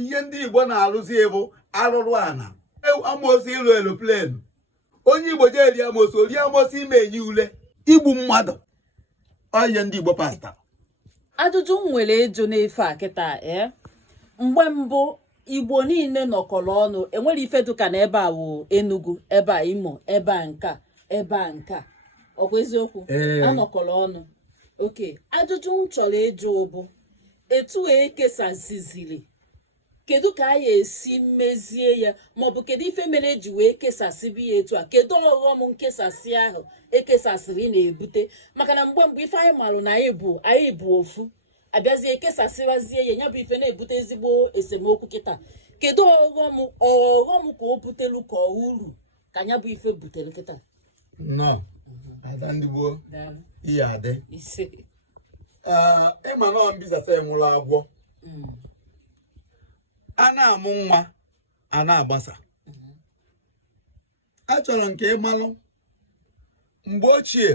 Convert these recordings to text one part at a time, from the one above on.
ihe ndị Igbo na-alụzi bụ alụrụ ana amosi ịlụ eloplenu onye Igbo je eri amosi ori amosi ime enyi ule igbu mmadụ ihe ndị Igbo pasta ajụjụ m nwere ejo n'efe a kịta mgbe mbụ Igbo niile nọkọrọ ọnụ enwere ife dụka na ebe a wụ Enugu ebe a Imo ebe a nka ebe a nka ọkwa eziokwu anọkọrọ ọnụ oke ajụjụ m chọrọ ịjụ bụ etu ekesasizili kedu ka a esi mezie ya maọbụ kedu ife mere eji wee kesasịbi ya etu a kedu ọghọm nkesasị ahụ ekesasịrị na-ebute maka na mgbe ife anyị malụ na anyị bụ ofu abịazie ekesasịwazie ya bụ ife na-ebute ezigbo esemokwu kịta kedu ọghọm ka o butelu ka uru ka nya bụ ife butelu kịta no ada ndị gboo ihe adị ịma na mbizasa enwụrụ agwọ a na-amụ nwa a na-agbasa achọrọ nke ịmalụ mgbe ochie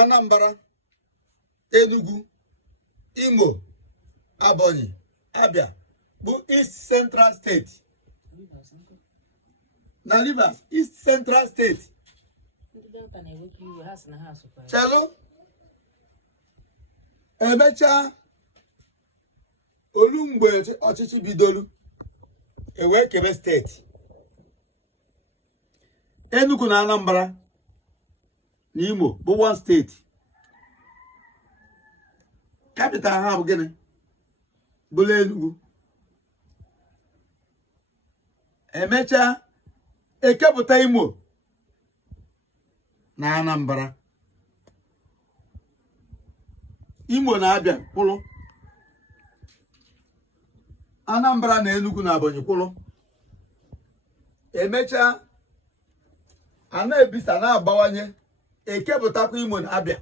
Anambra Enugu Imo Ebonyi Abia bụ East Central State na Rivers East Central State chelụ emechaa olu mgbe ọchịchị bidolu ewee kebe steeti Enugu na Anambra na Imo bụ one steeti capital ha bụ gịnị bụla Enugu emechaa ekepụta Imo na Anambra Imo na Abia kwụrụ Anambra na Enugu na Ebonyi kwụrụ emechaa a na-ebisa na-abawanye ekepụtakwa Imo na Abia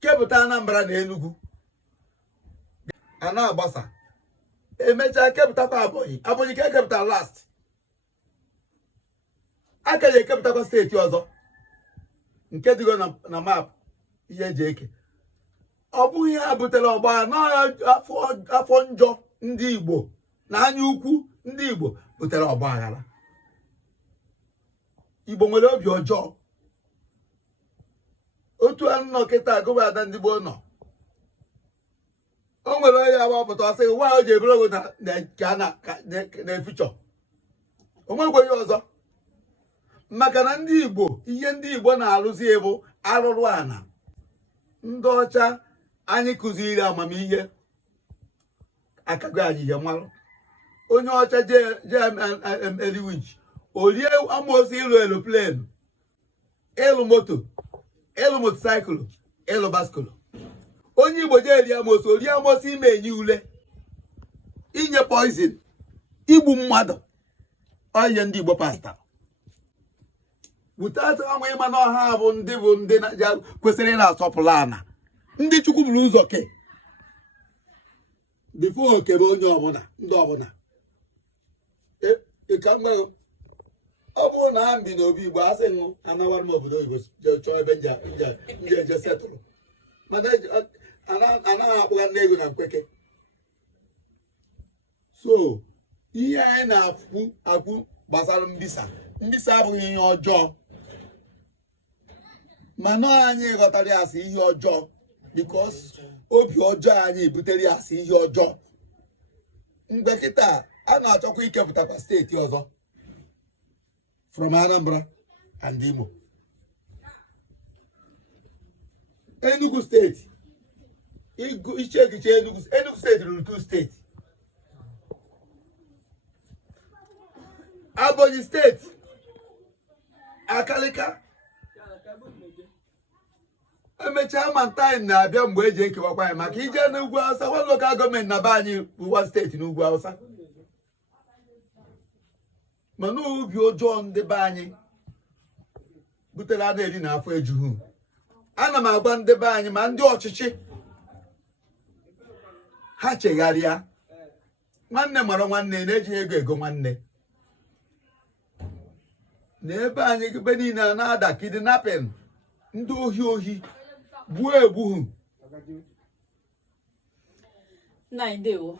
kepụta Anambra na Enugu a na-agbasa emechaa kepụtakwa Ebonyi ka ekepụta last aka ya ekepụtakwa steeti ọzọ nke dịgo na map ihe eji eke ọ bụghị ha butere ọgba n'afọ njọ ndị Igbo na anya ukwu ndị Igbo butere ọgba aghara Igbo nwere obi ọjọọ otu anọ kịta gụwa ada ndị gboo nọ o nwere onye agbapụta ọsị nwa o ji ebere ogo na-efichọ o nwekweghị ọzọ maka na ndị Igbo ihe ndị Igbo na-alụzi bụ alụrụ ana ndị ọcha anyị kụziri amamihe akago anyị ihe marụ onye ọcha jee eliwinch orie amosi ịlụ eloplenu ịlụ moto ịlụ motosaịkụlụ ịlụ baskụlụ onye Igbo jee eri amosi orie amosi ime enyi ule inye poizin igbu mmadụ ihe ndị Igbo pasta wutata ama ịma na ọha bụ ndị kwesịrị ị na-asọpụrụ ana ndị Chukwu buru ụzọ ke bifo okebe onye ọbụla ndị ọbụla ka mgbe ọ bụrụ na ha bi n'obi Igbo asị ṅụ anawara m obodo oyibo jee chọọ ebe nje setụrụ mana anaghị akpụga ndị ego na nkweke so ihe anyị na-akwụ gbasara mbisa abụghị ihe ọjọọ mana anyị ghọtara ya asị ihe ọjọọ because obi ọjọọ anyị butere ya asị ihe ọjọọ mgbe kịta a na-achọkwa ikepụtakwa steeti ọzọ from Anambra and Imo Enugu steeti iche echiche Enugu steeti ruru 2 steeti Ebonyi steeti akalika emechaa mantain na-abịa mgbe eji ekewakwa ya maka ije n'ugwu Hausa one local gọọmenti na be anyị bụ one steeti n'ugwu Hausa mana obi ọjọọ ndị be anyị butere ada eri na afọ ejuhu ana m agwa ndị be anyị ma ndị ọchịchị ha chegharịa nwanne mara nwanne na-ejighị ego nwanne n'ebe anyị ebe niile a na-ada kidnapping ndị ohi gbuo egbuhu ndewo